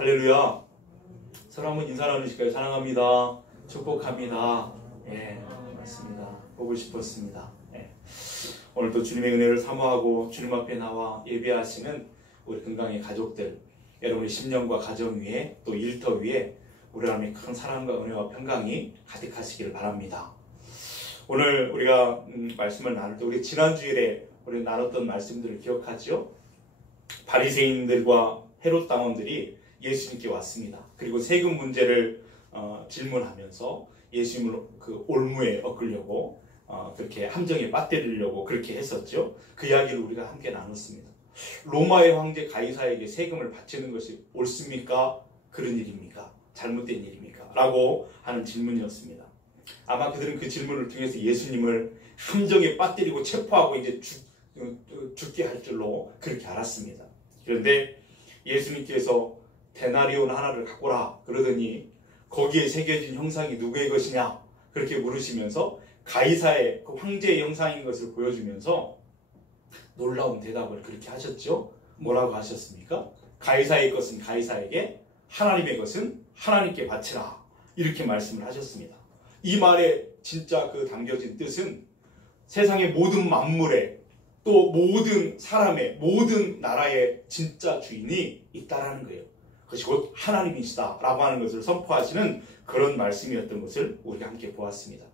할렐루야. 서로 한번 인사 나누실까요? 사랑합니다. 축복합니다. 예, 맞습니다. 보고 싶었습니다. 예. 오늘도 주님의 은혜를 사모하고 주님 앞에 나와 예배하시는 우리 건강의 가족들, 여러분의 심령과 가정 위에 또 일터 위에 우리 하나님의 큰 사랑과 은혜와 평강이 가득하시기를 바랍니다. 오늘 우리가 말씀을 나눌 때 우리 지난주일에 우리 나눴던 말씀들을 기억하죠? 바리새인들과 헤롯 당원들이 예수님께 왔습니다. 그리고 세금 문제를 질문하면서 예수님을 그 올무에 엇으려고 그렇게 함정에 빠뜨리려고 그렇게 했었죠. 그 이야기를 우리가 함께 나눴습니다. 로마의 황제 가이사에게 세금을 바치는 것이 옳습니까? 그런 일입니까? 잘못된 일입니까? 라고 하는 질문이었습니다. 아마 그들은 그 질문을 통해서 예수님을 함정에 빠뜨리고 체포하고 이제 죽게 할 줄로 그렇게 알았습니다. 그런데 예수님께서 데나리온 하나를 갖고 라 그러더니 거기에 새겨진 형상이 누구의 것이냐 그렇게 물으시면서 가이사의 그 황제의 형상인 것을 보여주면서 놀라운 대답을 그렇게 하셨죠. 뭐라고 하셨습니까? 가이사의 것은 가이사에게, 하나님의 것은 하나님께 바치라, 이렇게 말씀을 하셨습니다. 이 말에 진짜 그 담겨진 뜻은 세상의 모든 만물에 또 모든 사람의 모든 나라의 진짜 주인이 있다라는 거예요. 그것이 곧 하나님이시다 라고 하는 것을 선포하시는 그런 말씀이었던 것을 우리가 함께 보았습니다.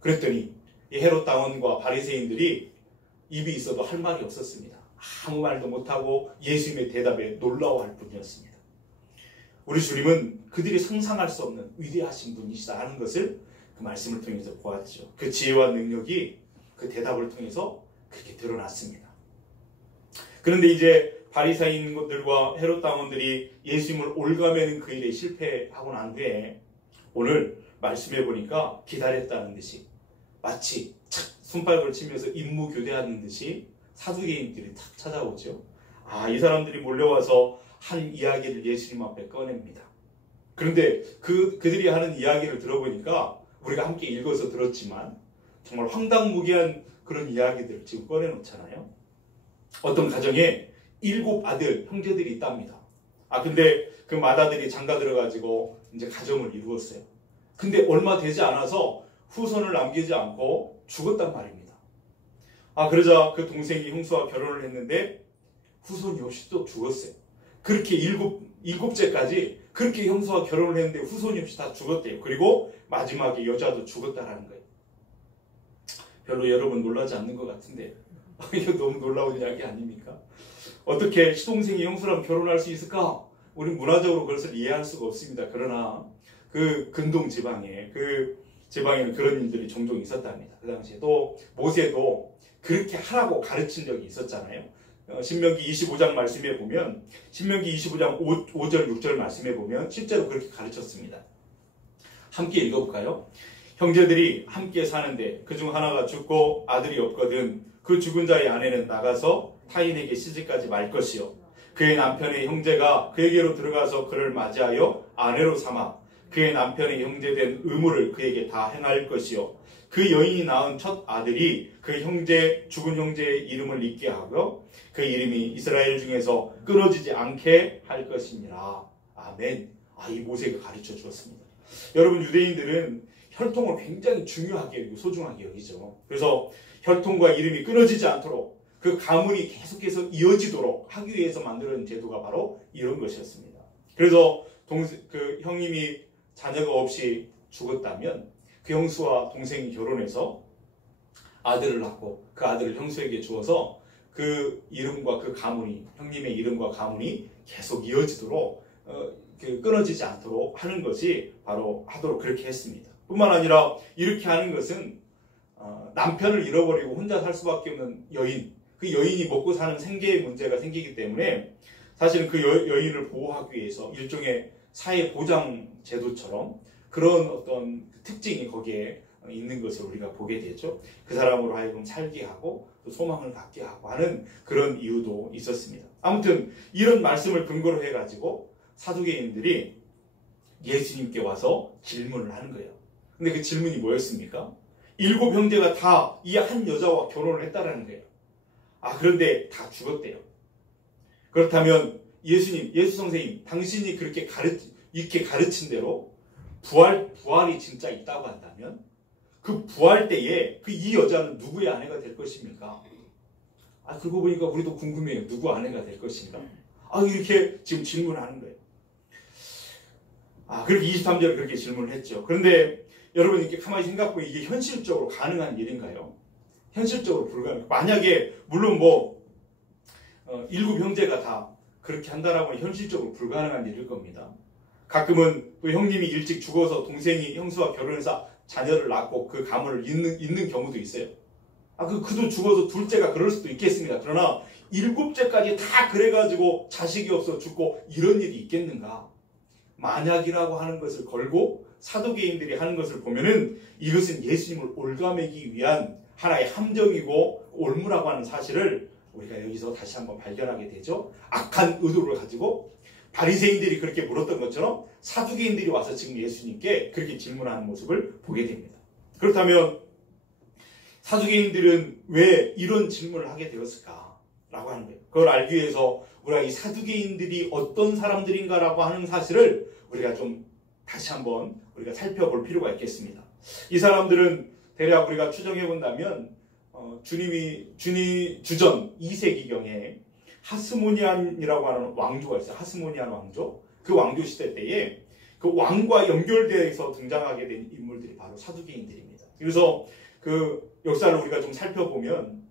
그랬더니 이 헤롯 당원과 바리새인들이 입이 있어도 할 말이 없었습니다. 아무 말도 못하고 예수님의 대답에 놀라워할 뿐이었습니다. 우리 주님은 그들이 상상할 수 없는 위대하신 분이시다 하는 것을 그 말씀을 통해서 보았죠. 그 지혜와 능력이 그 대답을 통해서 그렇게 드러났습니다. 그런데 이제 바리새인들과 헤롯 당원들이 예수님을 올가매는 그 일에 실패하고 난 후에 오늘 말씀해 보니까 기다렸다는 듯이 마치 착 손발을 치면서 임무교대하는 듯이 사두개인들이 탁 찾아오죠. 이 사람들이 몰려와서 한 이야기를 예수님 앞에 꺼냅니다. 그런데 그들이 하는 이야기를 들어보니까 우리가 함께 읽어서 들었지만 정말 황당무계한 그런 이야기들을 지금 꺼내놓잖아요. 어떤 가정에 7 아들 형제들이 있답니다. 근데 그 맏아들이 장가 들어가지고 이제 가정을 이루었어요. 근데 얼마 되지 않아서 후손을 남기지 않고 죽었단 말입니다. 그러자 그 동생이 형수와 결혼을 했는데 후손이 없이 또 죽었어요. 그렇게 일곱째까지 그렇게 형수와 결혼을 했는데 후손이 없이 다 죽었대요. 그리고 마지막에 여자도 죽었다라는 거예요. 별로 여러분 놀라지 않는 것 같은데 이거 너무 놀라운 이야기 아닙니까? 어떻게 시동생이 형수랑 결혼할 수 있을까? 우린 문화적으로 그것을 이해할 수가 없습니다. 그러나 그 근동 지방에 지방에는 그런 일들이 종종 있었답니다. 그 당시에 또 모세도 그렇게 하라고 가르친 적이 있었잖아요. 신명기 25장 말씀에 보면 신명기 25장 5절 6절 말씀에 보면 실제로 그렇게 가르쳤습니다. 함께 읽어볼까요? 형제들이 함께 사는데 그중 하나가 죽고 아들이 없거든 그 죽은 자의 아내는 나가서 타인에게 시집가지 말 것이요 그의 남편의 형제가 그에게로 들어가서 그를 맞이하여 아내로 삼아 그의 남편의 형제된 의무를 그에게 다 행할 것이요 그 여인이 낳은 첫 아들이 그 죽은 형제의 이름을 잊게 하고 그 이름이 이스라엘 중에서 끊어지지 않게 할 것이니라. 아멘. 이 모세가 가르쳐 주었습니다. 여러분, 유대인들은 혈통을 굉장히 중요하게 여기고 소중하게 여기죠. 그래서 혈통과 이름이 끊어지지 않도록 그 가문이 계속해서 이어지도록 하기 위해서 만들어진 제도가 바로 이런 것이었습니다. 그래서 그 형님이 자녀가 없이 죽었다면 그 형수와 동생이 결혼해서 아들을 낳고 그 아들을 형수에게 주어서 그 이름과 그 가문이, 형님의 이름과 가문이 계속 이어지도록 끊어지지 않도록 하는 것이 바로 하도록 그렇게 했습니다. 뿐만 아니라 이렇게 하는 것은 남편을 잃어버리고 혼자 살 수밖에 없는 여인, 그 여인이 먹고 사는 생계의 문제가 생기기 때문에 사실은 그 여인을 보호하기 위해서 일종의 사회 보장 제도처럼 그런 어떤 특징이 거기에 있는 것을 우리가 보게 되죠. 그 사람으로 하여금 살게 하고 또 소망을 갖게 하고 하는 그런 이유도 있었습니다. 아무튼 이런 말씀을 근거로 해가지고 사두개인들이 예수님께 와서 질문을 하는 거예요. 근데 그 질문이 뭐였습니까? 7 형제가 다 이 한 여자와 결혼을 했다라는 거예요. 그런데 다 죽었대요. 그렇다면 예수 선생님, 당신이 그렇게 이렇게 가르친 대로 부활이 진짜 있다고 한다면 그 부활 때에 이 여자는 누구의 아내가 될 것입니까? 그러고 보니까 우리도 궁금해요. 누구 아내가 될 것인가? 이렇게 지금 질문하는 거예요. 그렇게 23절에 그렇게 질문을 했죠. 그런데 여러분 이렇게 가만히 생각해보면 이게 현실적으로 가능한 일인가요? 현실적으로 불가능. 만약에 물론 일곱 형제가 다 그렇게 한다라고 하면 현실적으로 불가능한 일일 겁니다. 가끔은 또 형님이 일찍 죽어서 동생이 형수와 결혼해서 자녀를 낳고 그 가문을 잇는 경우도 있어요. 그도 죽어서 둘째가 그럴 수도 있겠습니다. 그러나 일곱째까지 다 그래가지고 자식이 없어 죽고 이런 일이 있겠는가? 만약이라고 하는 것을 걸고 사도계인들이 하는 것을 보면은 이것은 예수님을 올가매기 위한 하나의 함정이고 올무라고 하는 사실을 우리가 여기서 다시 한번 발견하게 되죠. 악한 의도를 가지고 바리새인들이 그렇게 물었던 것처럼 사두개인들이 와서 지금 예수님께 그렇게 질문하는 모습을 보게 됩니다. 그렇다면 사두개인들은 왜 이런 질문을 하게 되었을까라고 하는 거예요. 그걸 알기 위해서 우리가 이 사두개인들이 어떤 사람들인가라고 하는 사실을 우리가 좀 다시 한번 우리가 살펴볼 필요가 있겠습니다. 이 사람들은 대략 우리가 추정해 본다면 주님이 주전 2세기경에 하스모니안이라고 하는 왕조가 있어요. 하스모니안 왕조. 그 왕조 시대 때에 그 왕과 연결돼서 등장하게 된 인물들이 바로 사두개인들입니다. 그래서 그 역사를 우리가 좀 살펴보면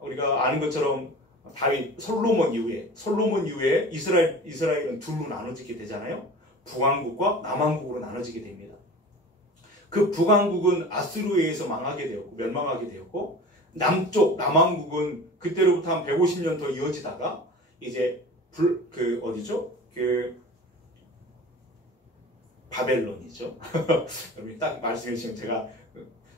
우리가 아는 것처럼 다윗 솔로몬 이후에 이스라엘은 둘로 나눠지게 되잖아요. 북왕국과 남왕국으로 나눠지게 됩니다. 그 북왕국은 아수르에 의해서 멸망하게 되었고 남왕국은 그때로부터 한 150년 더 이어지다가 이제 바벨론이죠. 여러분이 딱 말씀해 주시면 제가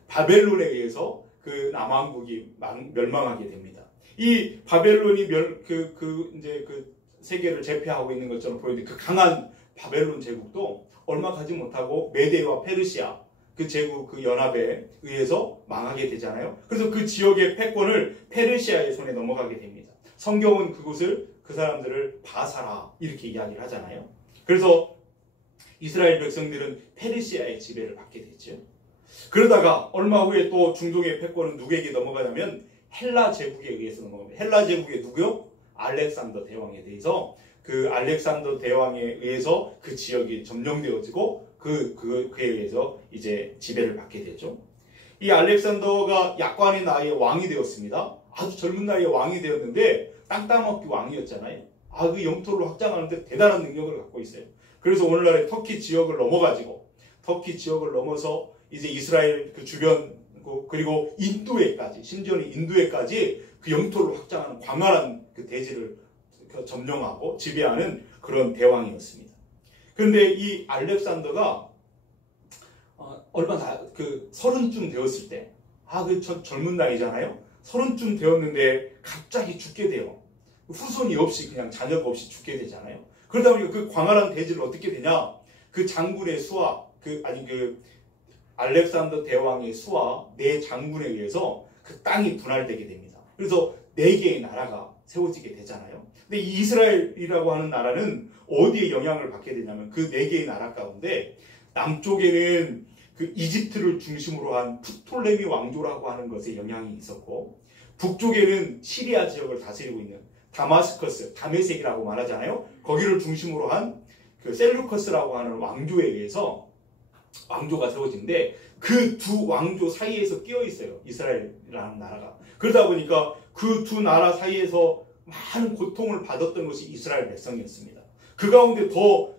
바벨론에 의해서 그 남왕국이 멸망하게 됩니다. 이 바벨론이 이제 그 세계를 제패하고 있는 것처럼 보이는데 그 강한 바벨론 제국도 얼마 가지 못하고 메데와 페르시아 그 제국 그 연합에 의해서 망하게 되잖아요. 그래서 그 지역의 패권을 페르시아의 손에 넘어가게 됩니다. 성경은 그 사람들을 바사라 이렇게 이야기를 하잖아요. 그래서 이스라엘 백성들은 페르시아의 지배를 받게 되죠. 그러다가 얼마 후에 또 중동의 패권은 누구에게 넘어가냐면 헬라 제국에 의해서 넘어갑니다. 헬라 제국의 누구요? 알렉산더 대왕에 대해서 그 알렉산더 대왕에 의해서 그 지역이 점령되어지고 그에 의해서 이제 지배를 받게 되죠. 이 알렉산더가 약관의 나이에 왕이 되었습니다. 아주 젊은 나이에 왕이 되었는데 땅 따먹기 왕이었잖아요. 그 영토를 확장하는데 대단한 능력을 갖고 있어요. 그래서 오늘날의 터키 지역을 넘어서 이제 이스라엘 그 주변 그리고 심지어는 인도에까지 그 영토를 확장하는 광활한 그 대지를 점령하고 지배하는 그런 대왕이었습니다. 그런데 이 알렉산더가 얼마 서른쯤 되었을 때, 젊은 나이잖아요. 서른쯤 되었는데 갑자기 죽게 돼요. 후손이 없이 그냥 자녀가 없이 죽게 되잖아요. 그러다 보니까 그 광활한 대지를 어떻게 되냐? 그 장군의 수하, 알렉산더 대왕의 수하 4장군에 의해서 그 땅이 분할되게 됩니다. 그래서 4개의 나라가 세워지게 되잖아요. 근데 이 이스라엘이라고 하는 나라는 어디에 영향을 받게 되냐면 그 4개의 나라 가운데 남쪽에는 그 이집트를 중심으로 한 프톨레미 왕조라고 하는 것에 영향이 있었고 북쪽에는 시리아 지역을 다스리고 있는 다메섹이라고 말하잖아요. 거기를 중심으로 한 그 셀루커스라고 하는 왕조에 의해서 왕조가 세워지는데 그 두 왕조 사이에서 끼어 있어요. 이스라엘이라는 나라가. 그러다 보니까 그 두 나라 사이에서 많은 고통을 받았던 것이 이스라엘 백성이었습니다. 그 가운데 더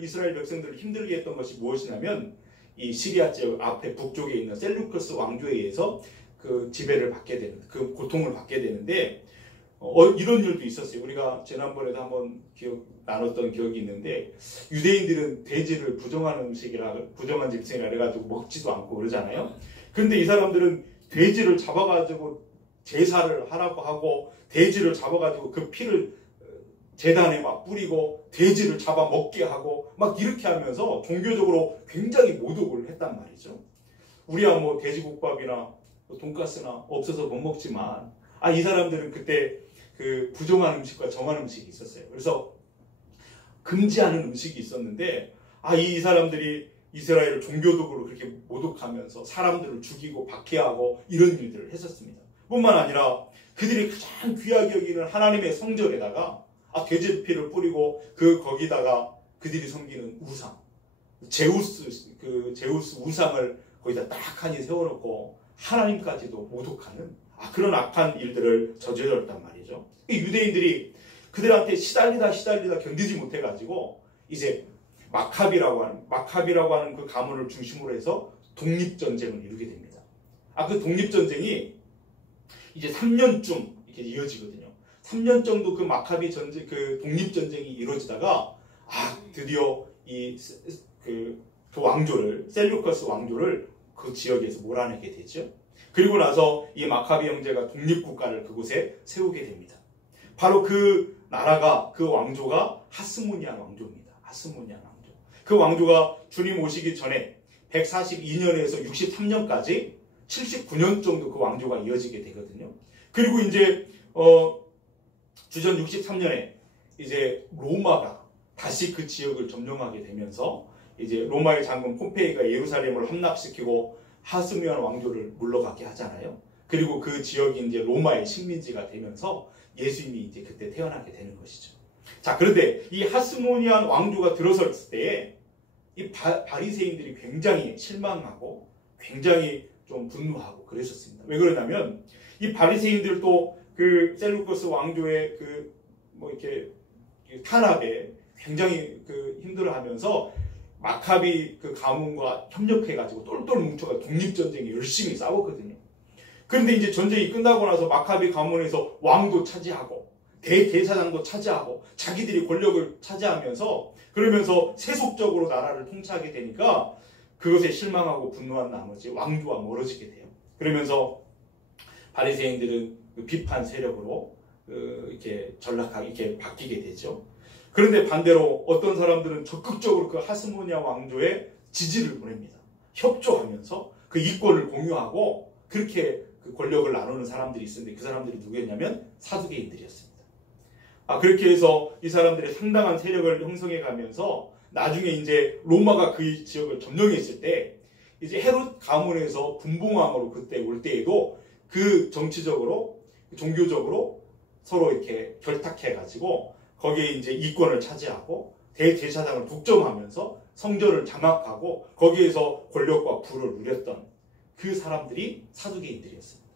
이스라엘 백성들을 힘들게 했던 것이 무엇이냐면 이 시리아 지역 앞에 북쪽에 있는 셀루커스 왕조에 의해서 그 지배를 받게 되는, 그 고통을 받게 되는데 이런 일도 있었어요. 우리가 지난번에도 한번 나눴던 기억이 있는데 유대인들은 돼지를 부정한 짐승이라 그래가지고 먹지도 않고 그러잖아요. 그런데 이 사람들은 돼지를 잡아가지고 제사를 하라고 하고 돼지를 잡아가지고 그 피를 제단에 막 뿌리고 돼지를 잡아 먹게 하고 막 이렇게 하면서 종교적으로 굉장히 모독을 했단 말이죠. 우리야 뭐 돼지국밥이나 돈가스나 없어서 못 먹지만 이 사람들은 그때 그 부정한 음식과 정한 음식이 있었어요. 그래서 금지하는 음식이 있었는데 이 사람들이 이스라엘을 종교적으로 그렇게 모독하면서 사람들을 죽이고 박해하고 이런 일들을 했었습니다. 뿐만 아니라 그들이 가장 귀하게 여기는 하나님의 성전에다가 돼지피를 뿌리고 거기다가 그들이 섬기는 우상, 제우스 우상을 거기다 딱하니 세워놓고 하나님까지도 모독하는 그런 악한 일들을 저질렀단 말이죠. 이 유대인들이 그들한테 시달리다 견디지 못해가지고 이제 마카비라고 하는 그 가문을 중심으로 해서 독립전쟁을 이루게 됩니다. 그 독립전쟁이 이제 3년쯤 이렇게 이어지거든요. 3년 정도 그 마카비 전쟁, 그 독립전쟁이 이루어지다가 드디어 그 왕조를, 셀루커스 왕조를 그 지역에서 몰아내게 되죠. 그리고 나서 이 마카비 형제가 독립국가를 그곳에 세우게 됩니다. 바로 그 나라가, 그 왕조가 하스모니안 왕조입니다. 하스모니안 왕조. 그 왕조가 주님 오시기 전에 142년에서 63년까지 79년 정도 그 왕조가 이어지게 되거든요. 그리고 이제 주전 63년에 이제 로마가 다시 그 지역을 점령하게 되면서 이제 로마의 장군 폼페이가 예루살렘을 함락시키고 하스모니안 왕조를 물러가게 하잖아요. 그리고 그 지역이 이제 로마의 식민지가 되면서 예수님이 이제 그때 태어나게 되는 것이죠. 자, 그런데 이 하스모니안 왕조가 들어섰을 때에 이 바리새인들이 굉장히 실망하고 굉장히 좀 분노하고 그랬었습니다. 왜 그러냐면 이 바리새인들도 그 셀루커스 왕조의 이렇게 탄압에 굉장히 힘들어하면서 마카비 그 가문과 협력해가지고 똘똘 뭉쳐가 독립전쟁에 열심히 싸웠거든요. 그런데 이제 전쟁이 끝나고 나서 마카비 가문에서 왕도 차지하고 대제사장도 차지하고 자기들이 권력을 차지하면서 그러면서 세속적으로 나라를 통치하게 되니까 그것에 실망하고 분노한 나머지 왕조와 멀어지게 돼요. 그러면서 바리새인들은 비판 세력으로 이렇게 전락하게 이렇게 바뀌게 되죠. 그런데 반대로 어떤 사람들은 적극적으로 그 하스모니아 왕조에 지지를 보냅니다. 협조하면서 그 이권을 공유하고 그렇게 그 권력을 나누는 사람들이 있었는데 그 사람들이 누구였냐면 사두개인들이었습니다. 그렇게 해서 이 사람들이 상당한 세력을 형성해 가면서 나중에 이제 로마가 그 지역을 점령했을 때 이제 헤롯 가문에서 분봉왕으로 그때 올 때에도 그 정치적으로 종교적으로 서로 이렇게 결탁해가지고 거기에 이제 이권을 차지하고 대제사장을 독점하면서 성전을 장악하고 거기에서 권력과 부를 누렸던 그 사람들이 사두개인들이었습니다.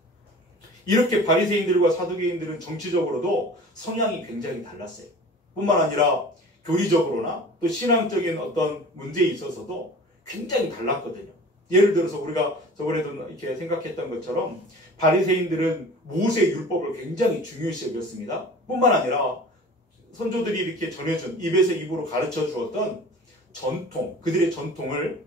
이렇게 바리새인들과 사두개인들은 정치적으로도 성향이 굉장히 달랐어요. 뿐만 아니라 교리적으로나 또 신앙적인 어떤 문제에 있어서도 굉장히 달랐거든요. 예를 들어서 우리가 저번에도 이렇게 생각했던 것처럼 바리새인들은 모세 율법을 굉장히 중요시 여겼습니다. 뿐만 아니라 선조들이 이렇게 전해준 입에서 입으로 가르쳐 주었던 전통, 그들의 전통을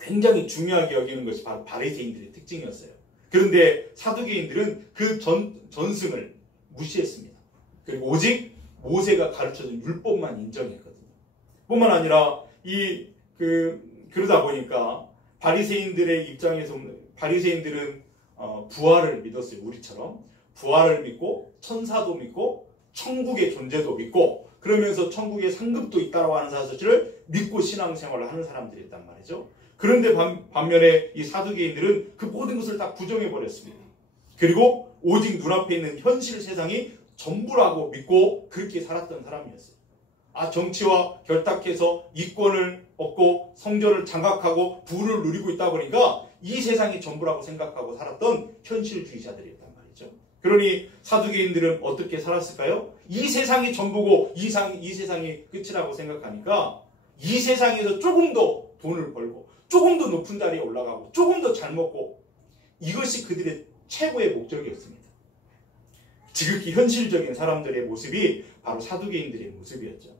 굉장히 중요하게 여기는 것이 바로 바리새인들의 특징이었어요. 그런데 사두개인들은 그 전승을 무시했습니다. 그리고 오직 모세가 가르쳐준 율법만 인정했거든요. 뿐만 아니라 그러다 보니까 바리새인들의 입장에서 바리새인들은 부활을 믿었어요. 우리처럼 부활을 믿고 천사도 믿고 천국의 존재도 믿고 그러면서 천국의 상급도 있다고 하는 사실을 믿고 신앙생활을 하는 사람들이었단 말이죠. 그런데 반면에 이 사두개인들은 그 모든 것을 다 부정해버렸습니다. 그리고 오직 눈앞에 있는 현실 세상이 전부라고 믿고 그렇게 살았던 사람이었어요. 정치와 결탁해서 이권을 얻고 성전을 장악하고 부를 누리고 있다 보니까 이 세상이 전부라고 생각하고 살았던 현실주의자들이었단 말이죠. 그러니 사두개인들은 어떻게 살았을까요? 이 세상이 전부고 이 세상이 끝이라고 생각하니까 이 세상에서 조금 더 돈을 벌고 조금 더 높은 자리에 올라가고 조금 더 잘 먹고 이것이 그들의 최고의 목적이었습니다. 지극히 현실적인 사람들의 모습이 바로 사두개인들의 모습이었죠.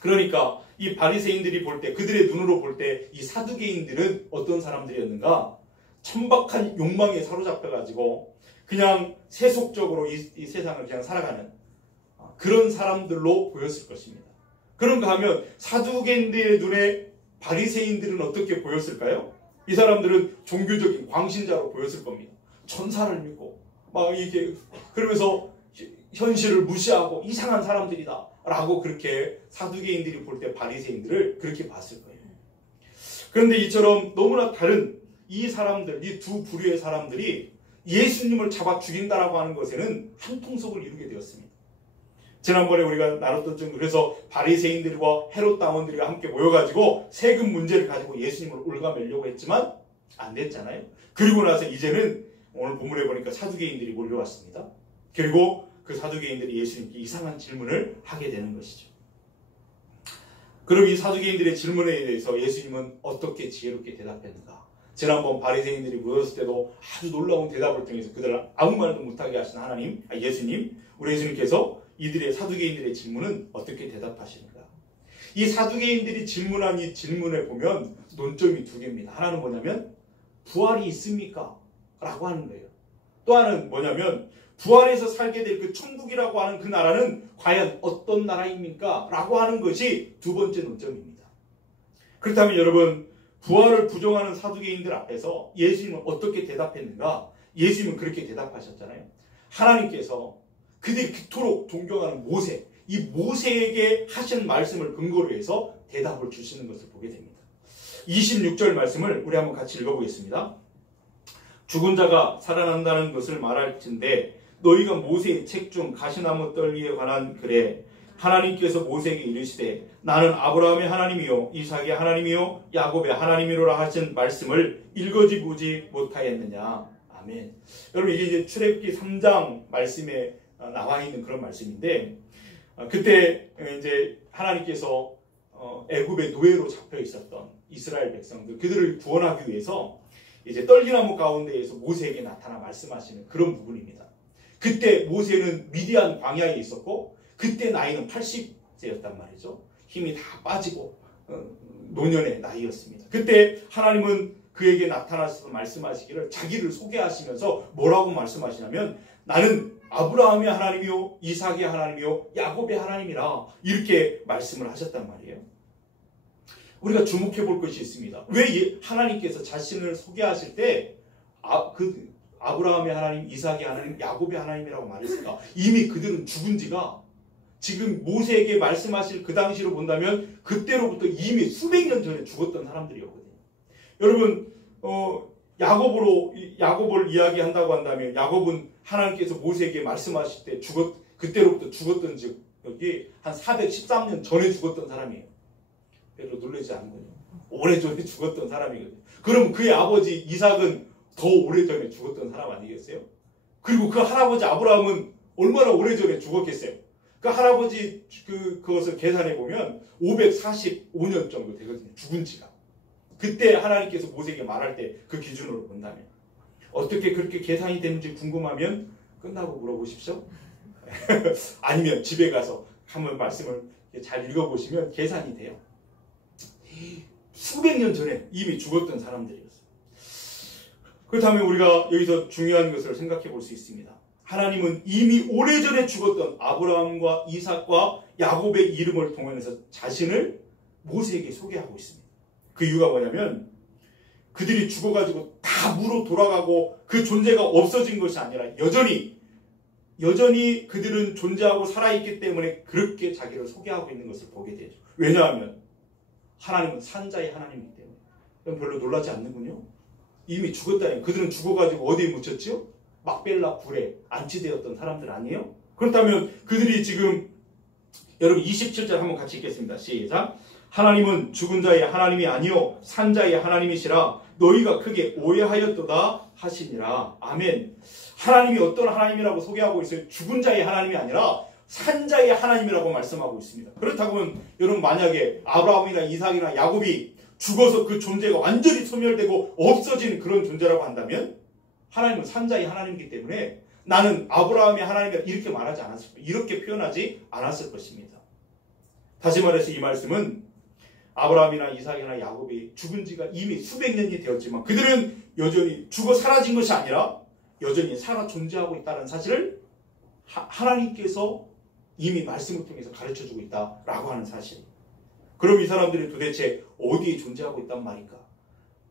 그러니까 이 바리새인들이 볼 때 그들의 눈으로 볼 때 이 사두개인들은 어떤 사람들이었는가? 천박한 욕망에 사로잡혀가지고 그냥 세속적으로 이 세상을 그냥 살아가는 그런 사람들로 보였을 것입니다. 그런가 하면 사두개인들의 눈에 바리새인들은 어떻게 보였을까요? 이 사람들은 종교적인 광신자로 보였을 겁니다. 천사를 믿고 막 이렇게 그러면서 현실을 무시하고 이상한 사람들이다 라고 그렇게 사두개인들이 볼 때 바리새인들을 그렇게 봤을 거예요. 그런데 이처럼 너무나 다른 이 사람들, 이 두 부류의 사람들이 예수님을 잡아 죽인다라고 하는 것에는 한통속을 이루게 되었습니다. 지난번에 우리가 나눴던 점, 그래서 바리새인들과 헤롯 당원들이 함께 모여가지고 세금 문제를 가지고 예수님을 올가매려고 했지만 안 됐잖아요. 그리고 나서 이제는 오늘 본문에 보니까 사두개인들이 몰려왔습니다. 그리고 그 사두개인들이 예수님께 이상한 질문을 하게 되는 것이죠. 그럼 이 사두개인들의 질문에 대해서 예수님은 어떻게 지혜롭게 대답했는가? 지난번 바리새인들이 모였을 때도 아주 놀라운 대답을 통해서 그들을 아무 말도 못하게 하신 하나님, 예수님, 우리 예수님께서 이들의 사두개인들의 질문은 어떻게 대답하시는가? 이 사두개인들이 질문한 이 질문에 보면 논점이 두 개입니다. 하나는 뭐냐면 부활이 있습니까? 라고 하는 거예요. 또 하나는 뭐냐면 부활해서 살게 될 그 천국이라고 하는 그 나라는 과연 어떤 나라입니까? 라고 하는 것이 두 번째 논점입니다. 그렇다면 여러분, 부활을 부정하는 사두개인들 앞에서 예수님은 어떻게 대답했는가? 예수님은 그렇게 대답하셨잖아요. 하나님께서 그들이 그토록 존경하는 모세, 이 모세에게 하신 말씀을 근거로 해서 대답을 주시는 것을 보게 됩니다. 26절 말씀을 우리 한번 같이 읽어보겠습니다. 죽은 자가 살아난다는 것을 말할진대 너희가 모세의 책 중 가시나무 떨기에 관한 글에 하나님께서 모세에게 이르시되 나는 아브라함의 하나님이요 이삭의 하나님이요 야곱의 하나님이로라 하신 말씀을 읽어지 보지 못하였느냐. 아멘. 여러분, 이게 이제 출애굽기 3장 말씀에 나와 있는 그런 말씀인데, 그때 이제 하나님께서 애굽의 노예로 잡혀 있었던 이스라엘 백성들, 그들을 구원하기 위해서 이제 떨기나무 가운데에서 모세에게 나타나 말씀하시는 그런 부분입니다. 그때 모세는 미디안 광야에 있었고 그때 나이는 80세였단 말이죠. 힘이 다 빠지고 노년의 나이였습니다. 그때 하나님은 그에게 나타나셔서 말씀하시기를 자기를 소개하시면서 뭐라고 말씀하시냐면 나는 아브라함의 하나님이요 이삭의 하나님이요 야곱의 하나님이라 이렇게 말씀을 하셨단 말이에요. 우리가 주목해 볼 것이 있습니다. 왜 하나님께서 자신을 소개하실 때 아브라함의 하나님, 이삭의 하나님, 야곱의 하나님이라고 말했을까? 이미 그들은 죽은 지가 지금 모세에게 말씀하실 그 당시로 본다면 그때로부터 이미 수백 년 전에 죽었던 사람들이었거든요. 여러분, 야곱을 이야기한다고 한다면 야곱은 하나님께서 모세에게 말씀하실 때 그때로부터 죽었던 즉 여기 한 413년 전에 죽었던 사람이에요. 별로 놀라지 않군요. 오래전에 죽었던 사람이거든요. 그럼 그의 아버지 이삭은 더 오래전에 죽었던 사람 아니겠어요? 그리고 그 할아버지 아브라함은 얼마나 오래전에 죽었겠어요? 그 할아버지 그것을 계산해 보면 545년 정도 되거든요. 죽은 지가. 그때 하나님께서 모세에게 말할 때 그 기준으로 본다면 어떻게 그렇게 계산이 되는지 궁금하면 끝나고 물어보십시오. 아니면 집에 가서 한번 말씀을 잘 읽어보시면 계산이 돼요. 수백 년 전에 이미 죽었던 사람들이었어요. 그렇다면 우리가 여기서 중요한 것을 생각해 볼 수 있습니다. 하나님은 이미 오래전에 죽었던 아브라함과 이삭과 야곱의 이름을 통해서 자신을 모세에게 소개하고 있습니다. 그 이유가 뭐냐면 그들이 죽어가지고 다 무로 돌아가고 그 존재가 없어진 것이 아니라 여전히 그들은 존재하고 살아있기 때문에 그렇게 자기를 소개하고 있는 것을 보게 되죠. 왜냐하면 하나님은 산자의 하나님이기 때문에. 그럼 별로 놀라지 않는군요. 이미 죽었다니. 그들은 죽어가지고 어디에 묻혔지요? 막벨라 굴에 안치되었던 사람들 아니에요? 그렇다면 그들이 지금 여러분 27절 한번 같이 읽겠습니다. 시작. 하나님은 죽은 자의 하나님이 아니요 산자의 하나님이시라 너희가 크게 오해하였도다 하시니라. 아멘. 하나님이 어떤 하나님이라고 소개하고 있어요? 죽은 자의 하나님이 아니라 산자의 하나님이라고 말씀하고 있습니다. 그렇다면 여러분 만약에 아브라함이나 이삭이나 야곱이 죽어서 그 존재가 완전히 소멸되고 없어진 그런 존재라고 한다면 하나님은 산자의 하나님이기 때문에 나는 아브라함의 하나님이다 이렇게 말하지 않았을 거예요. 이렇게 표현하지 않았을 것입니다. 다시 말해서 이 말씀은 아브라함이나 이삭이나 야곱이 죽은 지가 이미 수백 년이 되었지만 그들은 여전히 죽어 사라진 것이 아니라 여전히 살아 존재하고 있다는 사실을 하나님께서 이미 말씀을 통해서 가르쳐주고 있다라고 하는 사실. 그럼 이 사람들이 도대체 어디에 존재하고 있단 말인가?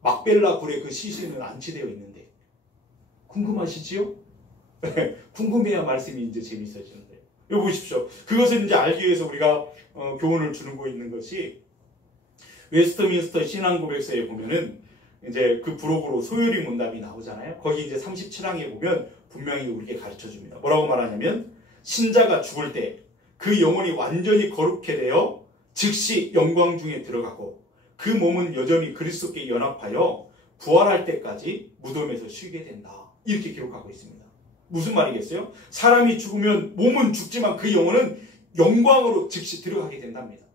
막벨라 굴에 그 시신은 안치되어 있는데 궁금하시지요? 궁금해야 말씀이 이제 재밌어지는데 여기 보십시오. 그것을 이제 알기 위해서 우리가 교훈을 주는 거 있는 것이 웨스트민스터 신앙고백서에 보면은 이제 그 부록으로 소요리 문답이 나오잖아요. 거기 이제 37항에 보면 분명히 우리에게 가르쳐 줍니다. 뭐라고 말하냐면 신자가 죽을 때 그 영혼이 완전히 거룩해 되어 즉시 영광 중에 들어가고 그 몸은 여전히 그리스도께 연합하여 부활할 때까지 무덤에서 쉬게 된다. 이렇게 기록하고 있습니다. 무슨 말이겠어요? 사람이 죽으면 몸은 죽지만 그 영혼은 영광으로 즉시 들어가게 된답니다.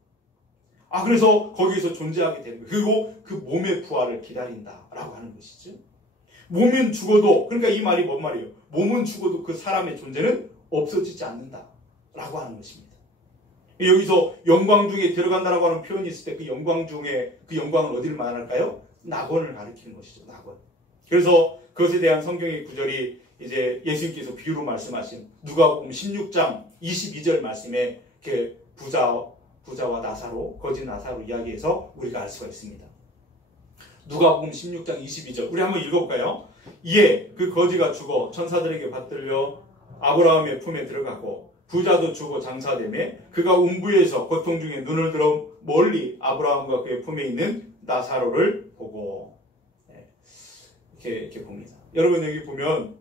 그래서 거기에서 존재하게 되는 거예요. 그리고 그 몸의 부활을 기다린다라고 하는 것이죠. 몸은 죽어도, 그러니까 이 말이 뭔 말이에요? 몸은 죽어도 그 사람의 존재는 없어지지 않는다라고 하는 것입니다. 여기서 영광 중에 들어간다라고 하는 표현이 있을 때 그 영광 중에, 그 영광은 어디를 말할까요? 낙원을 가리키는 것이죠. 낙원. 그래서 그것에 대한 성경의 구절이 이제 예수님께서 비유로 말씀하신 누가복음 16장 22절 말씀에 이렇게 부자와 나사로, 거짓 나사로 이야기해서 우리가 알 수가 있습니다. 누가복음 16장 22절 우리 한번 읽어볼까요? 이에 그 거지가 죽어 천사들에게 받들려 아브라함의 품에 들어가고 부자도 죽어 장사되매 그가 음부에서 고통 중에 눈을 들어 멀리 아브라함과 그의 품에 있는 나사로를 보고 이렇게 봅니다. 여러분 여기 보면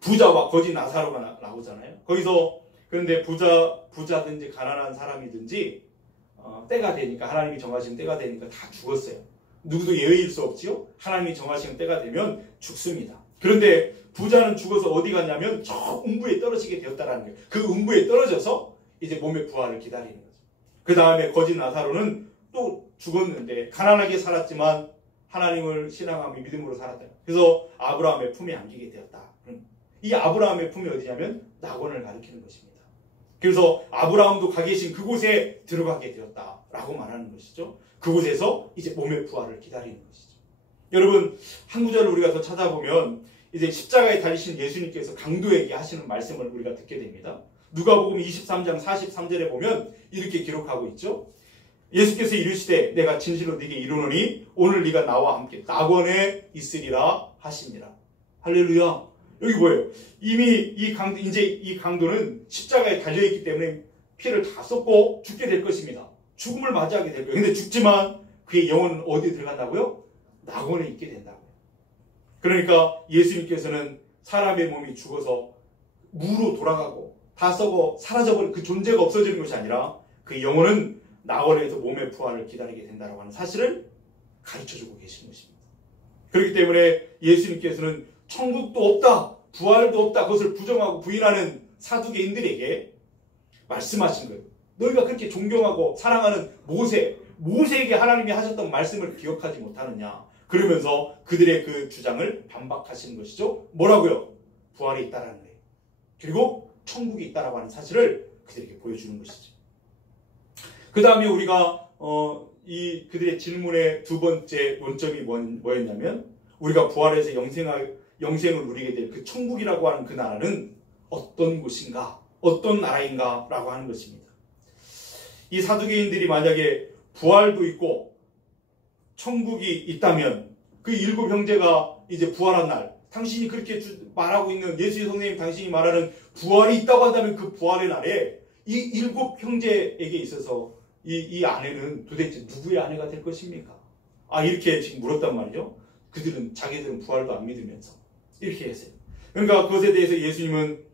부자와 거짓 나사로가 나오잖아요. 거기서 그런데 부자든지 가난한 사람이든지 때가 되니까 하나님이 정하신 때가 되니까 다 죽었어요. 누구도 예외일 수 없지요. 하나님이 정하신 때가 되면 죽습니다. 그런데 부자는 죽어서 어디 갔냐면 저 음부에 떨어지게 되었다라는 거예요. 그 음부에 떨어져서 이제 몸의 부활을 기다리는 거죠. 그 다음에 거짓 나사로는 또 죽었는데 가난하게 살았지만 하나님을 신앙하며 믿음으로 살았다. 그래서 아브라함의 품에 안기게 되었다. 이 아브라함의 품이 어디냐면 낙원을 가리키는 것입니다. 그래서 아브라함도 가 계신 그곳에 들어가게 되었다라고 말하는 것이죠. 그곳에서 이제 몸의 부활을 기다리는 것이죠. 여러분 한 구절을 우리가 더 찾아보면 이제 십자가에 달리신 예수님께서 강도에게 하시는 말씀을 우리가 듣게 됩니다. 누가복음 23장 43절에 보면 이렇게 기록하고 있죠. 예수께서 이르시되 내가 진실로 네게 이르노니 오늘 네가 나와 함께 낙원에 있으리라 하시니라. 할렐루야. 여기 뭐예요? 이미 이 강도는 십자가에 달려있기 때문에 피를 다 쏟고 죽게 될 것입니다. 죽음을 맞이하게 될 거예요. 근데 죽지만 그의 영혼은 어디에 들어간다고요? 낙원에 있게 된다고요. 그러니까 예수님께서는 사람의 몸이 죽어서 무로 돌아가고 다 썩어 사라져버린 그 존재가 없어지는 것이 아니라 그 영혼은 낙원에서 몸의 부활을 기다리게 된다고 하는 사실을 가르쳐주고 계신 것입니다. 그렇기 때문에 예수님께서는 천국도 없다, 부활도 없다, 그것을 부정하고 부인하는 사두개인들에게 말씀하신 거예요. 너희가 그렇게 존경하고 사랑하는 모세에게 하나님이 하셨던 말씀을 기억하지 못하느냐. 그러면서 그들의 그 주장을 반박하시는 것이죠. 뭐라고요? 부활이 있다라는 거예요. 그리고 천국이 있다라고 하는 사실을 그들에게 보여주는 것이죠. 그 다음에 우리가 이 그들의 질문의 두 번째 원점이 뭐였냐면 우리가 부활해서 영생을 누리게 될 그 천국이라고 하는 그 나라는 어떤 곳인가, 어떤 나라인가 라고 하는 것입니다. 이 사두개인들이 만약에 부활도 있고 천국이 있다면 그 일곱 형제가 이제 부활한 날 당신이 그렇게 말하고 있는 예수의 선생님 당신이 말하는 부활이 있다고 한다면 그 부활의 날에 이 일곱 형제에게 있어서 이 아내는 도대체 누구의 아내가 될 것입니까? 이렇게 지금 물었단 말이죠. 자기들은 부활도 안 믿으면서 이렇게 했어요. 그러니까 그것에 대해서 예수님은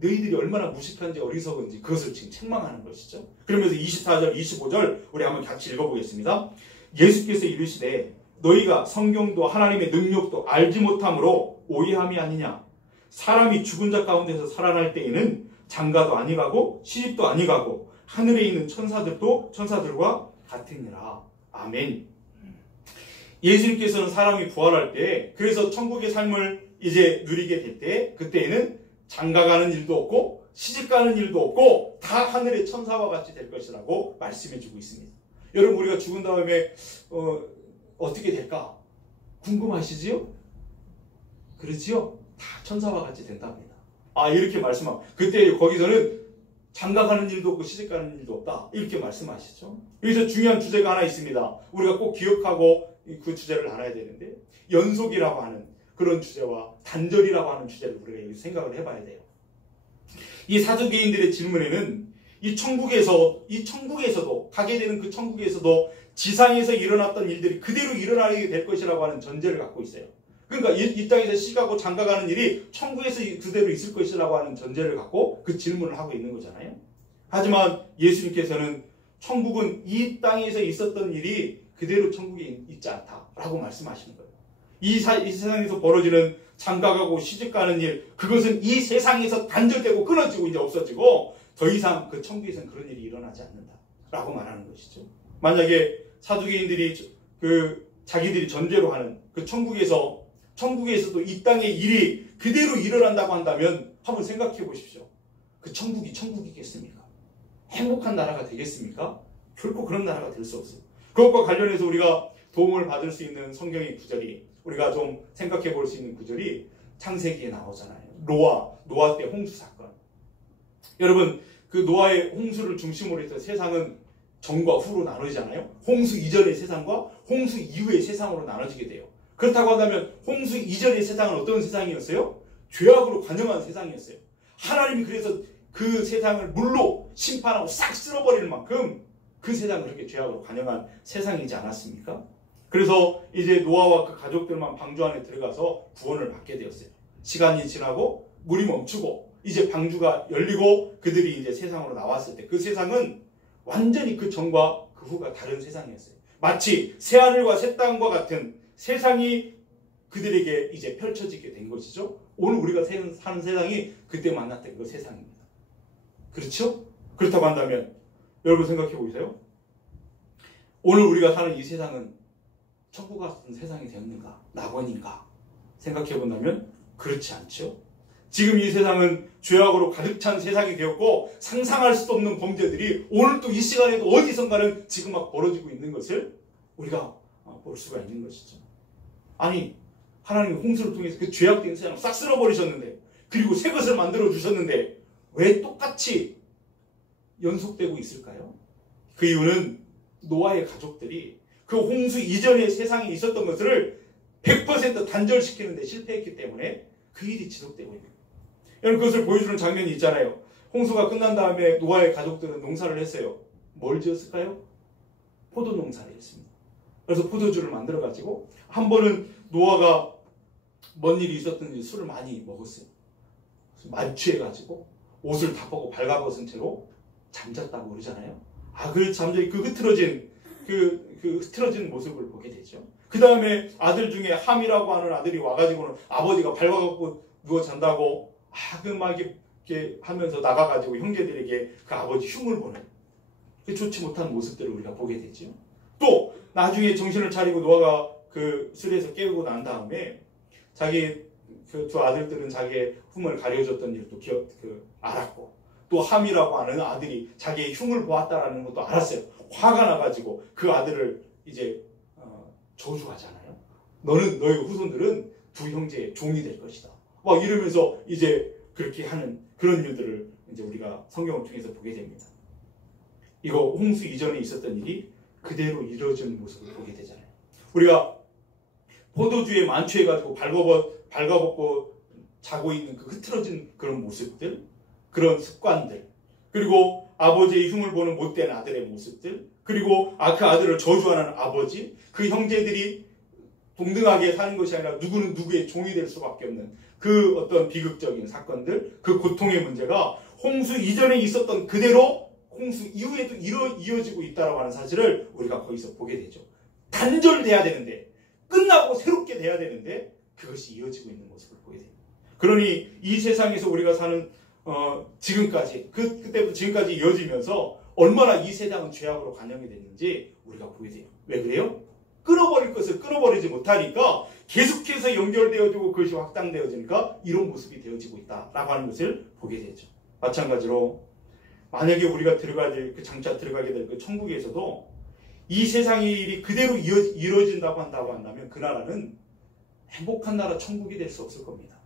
너희들이 얼마나 무식한지 어리석은지 그것을 지금 책망하는 것이죠. 그러면서 24절, 25절 우리 한번 같이 읽어보겠습니다. 예수께서 이르시되 너희가 성경도 하나님의 능력도 알지 못함으로 오해함이 아니냐. 사람이 죽은 자 가운데서 살아날 때에는 장가도 아니가고 시집도 아니가고 하늘에 있는 천사들도 천사들과 같으니라. 아멘. 예수님께서는 사람이 부활할 때 그래서 천국의 삶을 이제 누리게 될 때 그때에는 장가가는 일도 없고 시집가는 일도 없고 다 하늘의 천사와 같이 될 것이라고 말씀해주고 있습니다. 여러분 우리가 죽은 다음에 어떻게 될까? 궁금하시지요? 그렇지요? 다 천사와 같이 된답니다. 이렇게 말씀하고 그때 거기서는 장가가는 일도 없고 시집가는 일도 없다. 이렇게 말씀하시죠. 여기서 중요한 주제가 하나 있습니다. 우리가 꼭 기억하고 그 주제를 알아야 되는데 연속이라고 하는 그런 주제와 단절이라고 하는 주제를 우리가 여기서 생각을 해봐야 돼요. 이 사두개인들의 질문에는 이 천국에서도 가게 되는 그 천국에서도 지상에서 일어났던 일들이 그대로 일어나게 될 것이라고 하는 전제를 갖고 있어요. 그러니까 이 땅에서 시가고 장가가는 일이 천국에서 그대로 있을 것이라고 하는 전제를 갖고 그 질문을 하고 있는 거잖아요. 하지만 예수님께서는 천국은 이 땅에서 있었던 일이 그대로 천국에 있지 않다라고 말씀하시는 거예요. 이 세상에서 벌어지는 장가가고 시집가는 일, 그것은 이 세상에서 단절되고 끊어지고 이제 없어지고 더 이상 그 천국에서는 그런 일이 일어나지 않는다라고 말하는 것이죠. 만약에 사두개인들이 자기들이 전제로 하는 그 천국에서도 이 땅의 일이 그대로 일어난다고 한다면 한번 생각해 보십시오. 그 천국이 천국이겠습니까? 행복한 나라가 되겠습니까? 결코 그런 나라가 될 수 없어요. 그것과 관련해서 우리가 도움을 받을 수 있는 성경의 구절이, 우리가 좀 생각해 볼 수 있는 구절이 창세기에 나오잖아요. 노아 때 홍수 사건. 여러분, 그 노아의 홍수를 중심으로 해서 세상은 전과 후로 나누잖아요. 홍수 이전의 세상과 홍수 이후의 세상으로 나눠지게 돼요. 그렇다고 한다면 홍수 이전의 세상은 어떤 세상이었어요? 죄악으로 관영한 세상이었어요. 하나님이 그래서 그 세상을 물로 심판하고 싹 쓸어버리는 만큼 그 세상은 그렇게 죄악으로 관영한 세상이지 않았습니까? 그래서 이제 노아와 그 가족들만 방주 안에 들어가서 구원을 받게 되었어요. 시간이 지나고 물이 멈추고 이제 방주가 열리고 그들이 이제 세상으로 나왔을 때 그 세상은 완전히 그 전과 그 후가 다른 세상이었어요. 마치 새하늘과 새 땅과 같은 세상이 그들에게 이제 펼쳐지게 된 것이죠. 오늘 우리가 사는 세상이 그때 만났던 그 세상입니다. 그렇죠? 그렇다고 한다면 여러분 생각해 보세요. 오늘 우리가 사는 이 세상은 천국 같은 세상이 되었는가? 낙원인가? 생각해 본다면 그렇지 않죠. 지금 이 세상은 죄악으로 가득 찬 세상이 되었고 상상할 수도 없는 범죄들이 오늘 또 이 시간에도 어디선가는 지금 막 벌어지고 있는 것을 우리가 볼 수가 있는 것이죠. 아니, 하나님이 홍수를 통해서 그 죄악된 세상을 싹 쓸어버리셨는데, 그리고 새 것을 만들어 주셨는데 왜 똑같이 연속되고 있을까요? 그 이유는 노아의 가족들이 그 홍수 이전의 세상에 있었던 것을 100% 단절시키는 데 실패했기 때문에 그 일이 지속되고 있는 거예요. 여러분, 그것을 보여주는 장면이 있잖아요. 홍수가 끝난 다음에 노아의 가족들은 농사를 했어요. 뭘 지었을까요? 포도 농사를 했습니다. 그래서 포도주를 만들어가지고 한 번은 노아가 뭔 일이 있었든지 술을 많이 먹었어요. 만취해가지고 옷을 다 벗고 발가벗은 채로 잠잤다고 그러잖아요. 그 잠자리 그 흐트러진 모습을 보게 되죠. 그 다음에 아들 중에 함이라고 하는 아들이 와가지고는 아버지가 밟아갖고 누워 잔다고 막 이렇게 하면서 나가가지고 형제들에게 그 아버지 흉을 보는 그 좋지 못한 모습들을 우리가 보게 되죠. 또 나중에 정신을 차리고 노아가 그 술에서 깨우고 난 다음에 자기 그 두 아들들은 자기의 흉을 가려줬던 일도 알았고, 또 함이라고 하는 아들이 자기의 흉을 보았다라는 것도 알았어요. 화가 나가지고 그 아들을 이제 저주하잖아요. 너는, 너의 후손들은 두 형제의 종이 될 것이다. 막 이러면서 이제 그렇게 하는 그런 일들을 이제 우리가 성경을 통해서 보게 됩니다. 이거 홍수 이전에 있었던 일이 그대로 이루어지는 모습을 보게 되잖아요. 우리가 포도주에 만취해가지고 발가벗고 자고 있는 그 흐트러진 그런 모습들, 그런 습관들, 그리고 아버지의 흉을 보는 못된 아들의 모습들, 그리고 그 아들을 저주하는 아버지, 그 형제들이 동등하게 사는 것이 아니라 누구는 누구의 종이 될 수밖에 없는 그 어떤 비극적인 사건들, 그 고통의 문제가 홍수 이전에 있었던 그대로 홍수 이후에도 이어지고 있다고 하는 사실을 우리가 거기서 보게 되죠. 단절돼야 되는데, 끝나고 새롭게 돼야 되는데 그것이 이어지고 있는 모습을 보게 됩니다. 그러니 이 세상에서 우리가 사는 지금까지 그때부터 지금까지 이어지면서 얼마나 이 세상은 죄악으로 관영이 됐는지 우리가 보게 돼요. 왜 그래요? 끊어버릴 것을 끊어버리지 못하니까 계속해서 연결되어지고 그것이 확장되어지니까 이런 모습이 되어지고 있다라고 하는 것을 보게 되죠. 마찬가지로 만약에 우리가 장차 들어가게 될 그 천국에서도 이 세상의 일이 그대로 이루어진다고 한다면 그 나라는 행복한 나라 천국이 될 수 없을 겁니다.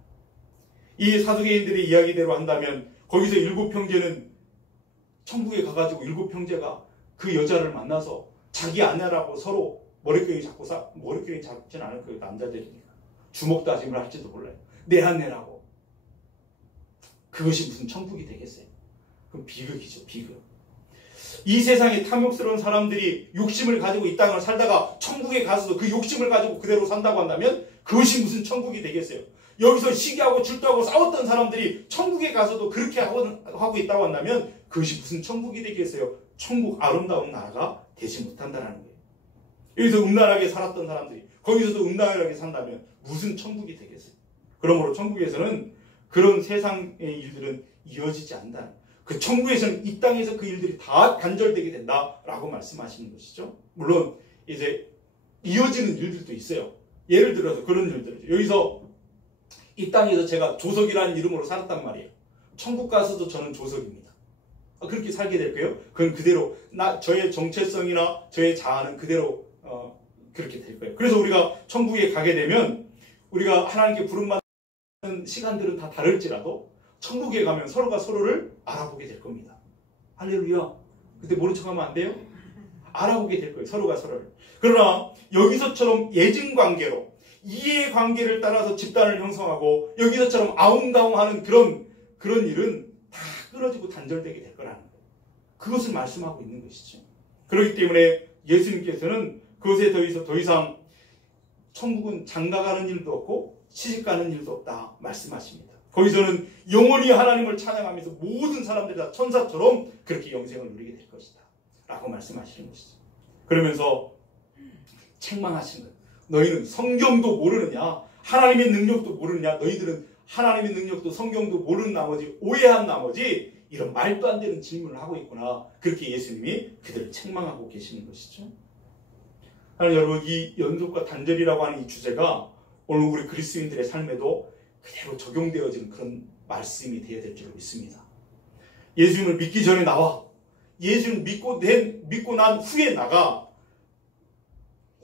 이 사두개인들의 이야기대로 한다면 거기서 7형제는 천국에 가가지고 7형제가 그 여자를 만나서 자기 아내라고 서로 머리끈이 잡진 않을 거예요. 남자들이니까. 주먹다짐을 할지도 몰라요. 내 아내라고. 그것이 무슨 천국이 되겠어요? 그럼 비극이죠, 비극. 이 세상에 탐욕스러운 사람들이 욕심을 가지고 이 땅을 살다가 천국에 가서도 그 욕심을 가지고 그대로 산다고 한다면 그것이 무슨 천국이 되겠어요? 여기서 시기하고 질투하고 싸웠던 사람들이 천국에 가서도 그렇게 하고 있다고 한다면 그것이 무슨 천국이 되겠어요? 천국 아름다운 나라가 되지 못한다는 거예요. 여기서 음란하게 살았던 사람들이 거기서도 음란하게 산다면 무슨 천국이 되겠어요? 그러므로 천국에서는 그런 세상의 일들은 이어지지 않는다. 그 천국에서는 이 땅에서 그 일들이 다 단절되게 된다라고 말씀하시는 것이죠. 물론 이제 이어지는 일들도 있어요. 예를 들어서 그런 일들. 여기서 이 땅에서 제가 조석이라는 이름으로 살았단 말이에요. 천국 가서도 저는 조석입니다. 그렇게 살게 될까요? 그건 그대로 저의 정체성이나 저의 자아는 그대로 그렇게 될 거예요. 그래서 우리가 천국에 가게 되면 우리가 하나님께 부름받는 시간들은 다 다를지라도 천국에 가면 서로가 서로를 알아보게 될 겁니다. 할렐루야. 그때 모른 척하면 안 돼요? 알아보게 될 거예요. 서로가 서로를. 그러나 여기서처럼 예증관계로 이해관계를 따라서 집단을 형성하고 여기서처럼 아웅다웅하는 그런 일은 다 끊어지고 단절되게 될 거라는 거예요. 그것을 말씀하고 있는 것이죠. 그렇기 때문에 예수님께서는 그것에 더 이상 천국은 장가가는 일도 없고 시집가는 일도 없다 말씀하십니다. 거기서는 영원히 하나님을 찬양하면서 모든 사람들이 다 천사처럼 그렇게 영생을 누리게 될 것이다 라고 말씀하시는 것이죠. 그러면서 책망하시는 거예요. 너희는 성경도 모르느냐? 하나님의 능력도 모르느냐? 너희들은 하나님의 능력도 성경도 모르는 나머지 오해한 나머지 이런 말도 안 되는 질문을 하고 있구나. 그렇게 예수님이 그들을 책망하고 계시는 것이죠. 하나님 여러분, 이 연속과 단절이라고 하는 이 주제가 오늘 우리 그리스도인들의 삶에도 그대로 적용되어지는 그런 말씀이 되어야 될 줄 믿습니다. 예수님을 믿기 전에 나와 예수를 믿고 난 후에 나가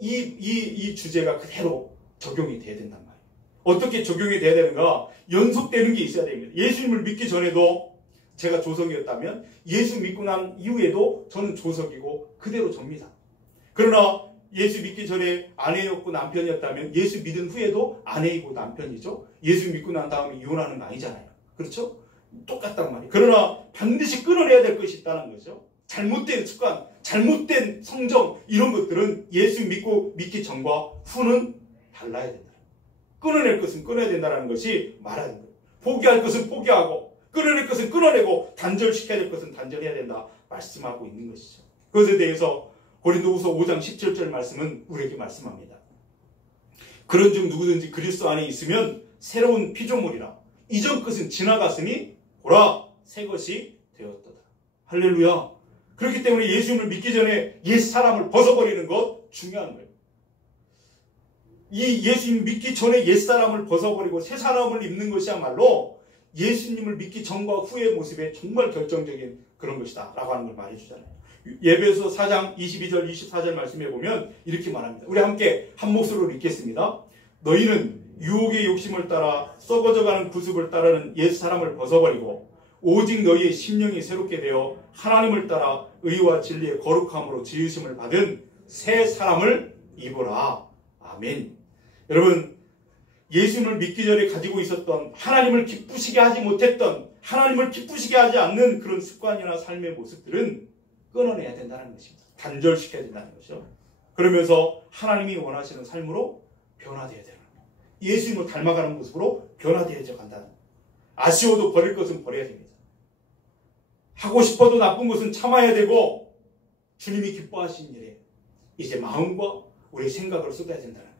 이 주제가 그대로 적용이 돼야 된단 말이에요. 어떻게 적용이 돼야 되는가? 연속되는 게 있어야 됩니다. 예수님을 믿기 전에도 제가 조석이었다면 예수 믿고 난 이후에도 저는 조석이고 그대로 접니다. 그러나 예수 믿기 전에 아내였고 남편이었다면 예수 믿은 후에도 아내이고 남편이죠. 예수 믿고 난 다음에 이혼하는 거 아니잖아요. 그렇죠? 똑같단 말이에요. 그러나 반드시 끊어내야 될 것이 있다는 거죠. 잘못된 습관, 잘못된 성정 이런 것들은 예수 믿기 전과 후는 달라야 된다. 끊어낼 것은 끊어야 된다는 것이 말하는 거예요. 포기할 것은 포기하고 끊어낼 것은 끊어내고 단절시켜야 될 것은 단절해야 된다 말씀하고 있는 것이죠. 그것에 대해서 고린도후서 5장 17절 말씀은 우리에게 말씀합니다. 그런즉 누구든지 그리스도 안에 있으면 새로운 피조물이라 이전 것은 지나갔으니 보라 새 것이 되었도다. 할렐루야. 그렇기 때문에 예수님을 믿기 전에 옛 사람을 벗어버리는 것 중요한 거예요. 이 예수님 믿기 전에 옛 사람을 벗어버리고 새 사람을 입는 것이야말로 예수님을 믿기 전과 후의 모습에 정말 결정적인 그런 것이다 라고 하는 걸 말해주잖아요. 예배서 4장 22절 24절 말씀해 보면 이렇게 말합니다. 우리 함께 한 목소리로 읽겠습니다. 너희는 유혹의 욕심을 따라 썩어져가는 구습을 따르는 옛 사람을 벗어버리고 오직 너희의 심령이 새롭게 되어 하나님을 따라 의와 진리의 거룩함으로 지으심을 받은 새 사람을 입어라. 아멘. 여러분, 예수님을 믿기 전에 가지고 있었던 하나님을 기쁘시게 하지 못했던 하나님을 기쁘시게 하지 않는 그런 습관이나 삶의 모습들은 끊어내야 된다는 것입니다. 단절시켜야 된다는 것이죠. 그러면서 하나님이 원하시는 삶으로 변화되어야 되는 거예요. 예수님을 닮아가는 모습으로 변화되어져 간다는 거예요. 아쉬워도 버릴 것은 버려야 됩니다. 하고 싶어도 나쁜 것은 참아야 되고 주님이 기뻐하시는 일에 이제 마음과 우리의 생각을 쏟아야 된다는 거예요.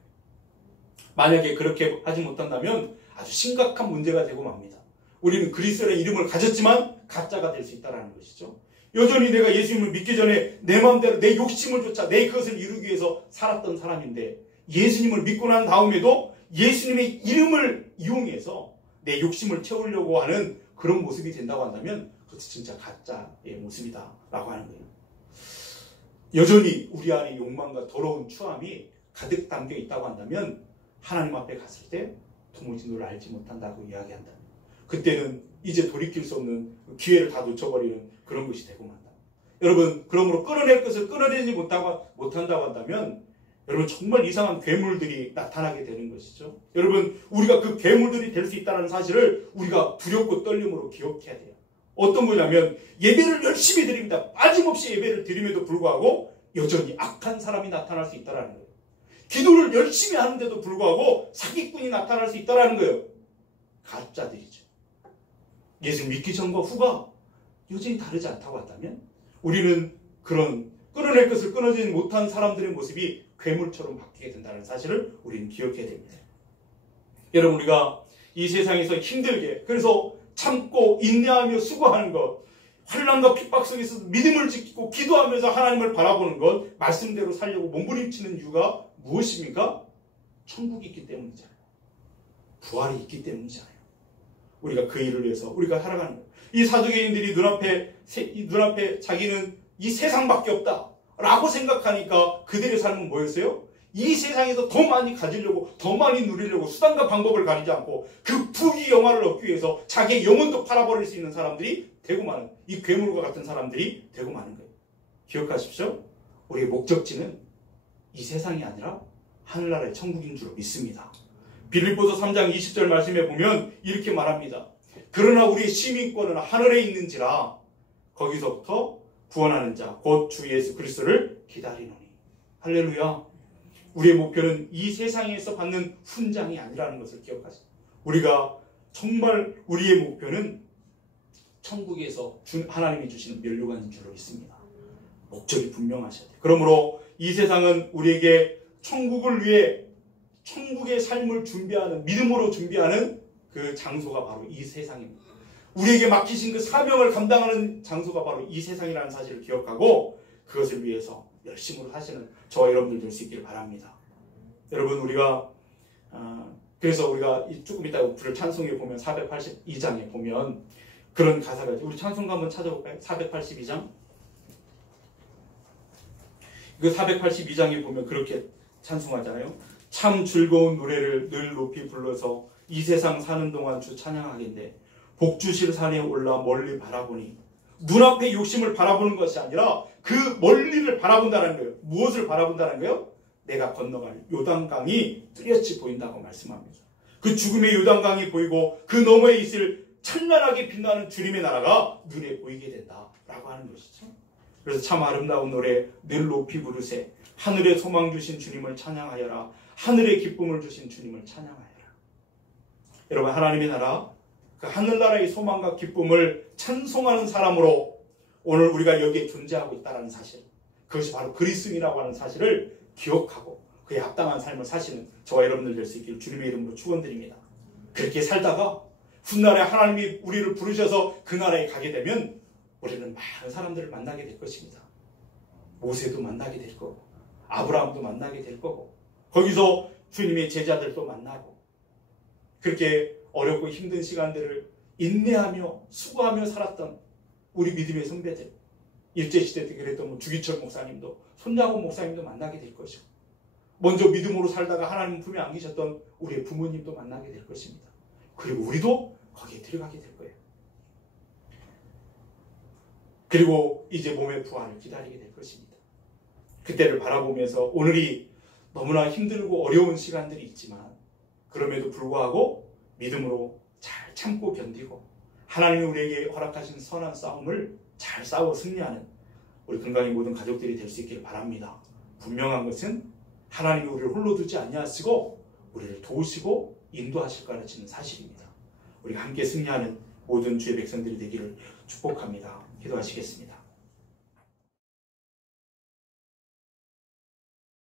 만약에 그렇게 하지 못한다면 아주 심각한 문제가 되고 맙니다. 우리는 그리스도의 이름을 가졌지만 가짜가 될 수 있다는 것이죠. 여전히 내가 예수님을 믿기 전에 내 마음대로 내 욕심을 쫓아 내 그것을 이루기 위해서 살았던 사람인데 예수님을 믿고 난 다음에도 예수님의 이름을 이용해서 내 욕심을 채우려고 하는 그런 모습이 된다고 한다면 그것이 진짜 가짜의 모습이다 라고 하는 거예요. 여전히 우리 안에 욕망과 더러운 추함이 가득 담겨 있다고 한다면 하나님 앞에 갔을 때 도무지 너를 알지 못한다고 이야기한다. 그때는 이제 돌이킬 수 없는 기회를 다 놓쳐버리는 그런 것이 되고 만다. 여러분, 그러므로 끊어낼 것을 끊어내지 못한다고 한다면 여러분 정말 이상한 괴물들이 나타나게 되는 것이죠. 여러분 우리가 그 괴물들이 될 수 있다는 사실을 우리가 두렵고 떨림으로 기억해야 돼요. 어떤 거냐면 예배를 열심히 드립니다. 빠짐없이 예배를 드림에도 불구하고 여전히 악한 사람이 나타날 수 있다는 거예요. 기도를 열심히 하는데도 불구하고 사기꾼이 나타날 수 있다는 거예요. 가짜들이죠. 예수 믿기 전과 후가 여전히 다르지 않다고 한다면 우리는 그런 끊어낼 것을 끊어지지 못한 사람들의 모습이 괴물처럼 바뀌게 된다는 사실을 우리는 기억해야 됩니다. 여러분 우리가 이 세상에서 힘들게 그래서 참고 인내하며 수고하는 것, 환난과 핍박 속에서 믿음을 지키고 기도하면서 하나님을 바라보는 것, 말씀대로 살려고 몸부림치는 이유가 무엇입니까? 천국이 있기 때문이잖아요. 부활이 있기 때문이잖아요. 우리가 그 일을 위해서 우리가 살아가는 거예요. 이 사두개인들이 눈앞에 자기는 이 세상밖에 없다 라고 생각하니까 그들의 삶은 뭐였어요? 이 세상에서 더 많이 가지려고 더 많이 누리려고 수단과 방법을 가리지 않고 그 부귀 영화를 얻기 위해서 자기의 영혼도 팔아버릴 수 있는 사람들이 되고 많은, 이 괴물과 같은 사람들이 되고 많은 거예요. 기억하십시오. 우리의 목적지는 이 세상이 아니라 하늘나라의 천국인 줄 믿습니다. 빌립보서 3장 20절 말씀에 보면 이렇게 말합니다. 그러나 우리의 시민권은 하늘에 있는지라 거기서부터 구원하는 자 곧 주 예수 그리스도를 기다리노니. 할렐루야. 우리의 목표는 이 세상에서 받는 훈장이 아니라는 것을 기억하세요. 우리가 정말 우리의 목표는 천국에서 하나님이 주시는 면류관인 줄로 믿습니다. 목적이 분명하셔야 돼요. 그러므로 이 세상은 우리에게 천국을 위해 천국의 삶을 준비하는, 믿음으로 준비하는 그 장소가 바로 이 세상입니다. 우리에게 맡기신 그 사명을 감당하는 장소가 바로 이 세상이라는 사실을 기억하고 그것을 위해서 열심으로 하시는 저와 여러분들 될 수 있기를 바랍니다. 여러분 우리가 그래서 우리가 조금 이따 부를 찬송에 보면 482장에 보면 그런 가사가 있죠. 우리 찬송가 한번 찾아볼까요? 482장. 그 482장에 보면 그렇게 찬송하잖아요. 참 즐거운 노래를 늘 높이 불러서 이 세상 사는 동안 주 찬양하겠네. 복주실 산에 올라 멀리 바라보니 눈앞의 욕심을 바라보는 것이 아니라 그 멀리를 바라본다는 거예요. 무엇을 바라본다는 거예요? 내가 건너갈 요단강이 뚜렷이 보인다고 말씀합니다. 그 죽음의 요단강이 보이고 그 너머에 있을 찬란하게 빛나는 주님의 나라가 눈에 보이게 된다라고 하는 것이죠. 그래서 참 아름다운 노래 늘 높이 부르세. 하늘에 소망 주신 주님을 찬양하여라. 하늘에 기쁨을 주신 주님을 찬양하여라. 여러분 하나님의 나라, 그 하늘나라의 소망과 기쁨을 찬송하는 사람으로 오늘 우리가 여기에 존재하고 있다는 사실, 그것이 바로 그리스도인이라고 하는 사실을 기억하고 그에 합당한 삶을 사시는 저와 여러분들 될 수 있기를 주님의 이름으로 축원드립니다. 그렇게 살다가 훗날에 하나님이 우리를 부르셔서 그 나라에 가게 되면 우리는 많은 사람들을 만나게 될 것입니다. 모세도 만나게 될 거고 아브라함도 만나게 될 거고 거기서 주님의 제자들도 만나고 그렇게 어렵고 힘든 시간들을 인내하며 수고하며 살았던 우리 믿음의 선배들, 일제시대 때 그랬던 주기철 목사님도 손장훈 목사님도 만나게 될 것이고 먼저 믿음으로 살다가 하나님 품에 안기셨던 우리의 부모님도 만나게 될 것입니다. 그리고 우리도 거기에 들어가게 될 거예요. 그리고 이제 몸의 부활을 기다리게 될 것입니다. 그때를 바라보면서 오늘이 너무나 힘들고 어려운 시간들이 있지만 그럼에도 불구하고 믿음으로 잘 참고 견디고 하나님이 우리에게 허락하신 선한 싸움을 잘 싸워 승리하는 우리 건강의 모든 가족들이 될 수 있기를 바랍니다. 분명한 것은 하나님이 우리를 홀로 두지 아니하시고 우리를 도우시고 인도하실 거라는 사실입니다. 우리가 함께 승리하는 모든 주의 백성들이 되기를 축복합니다. 기도하시겠습니다.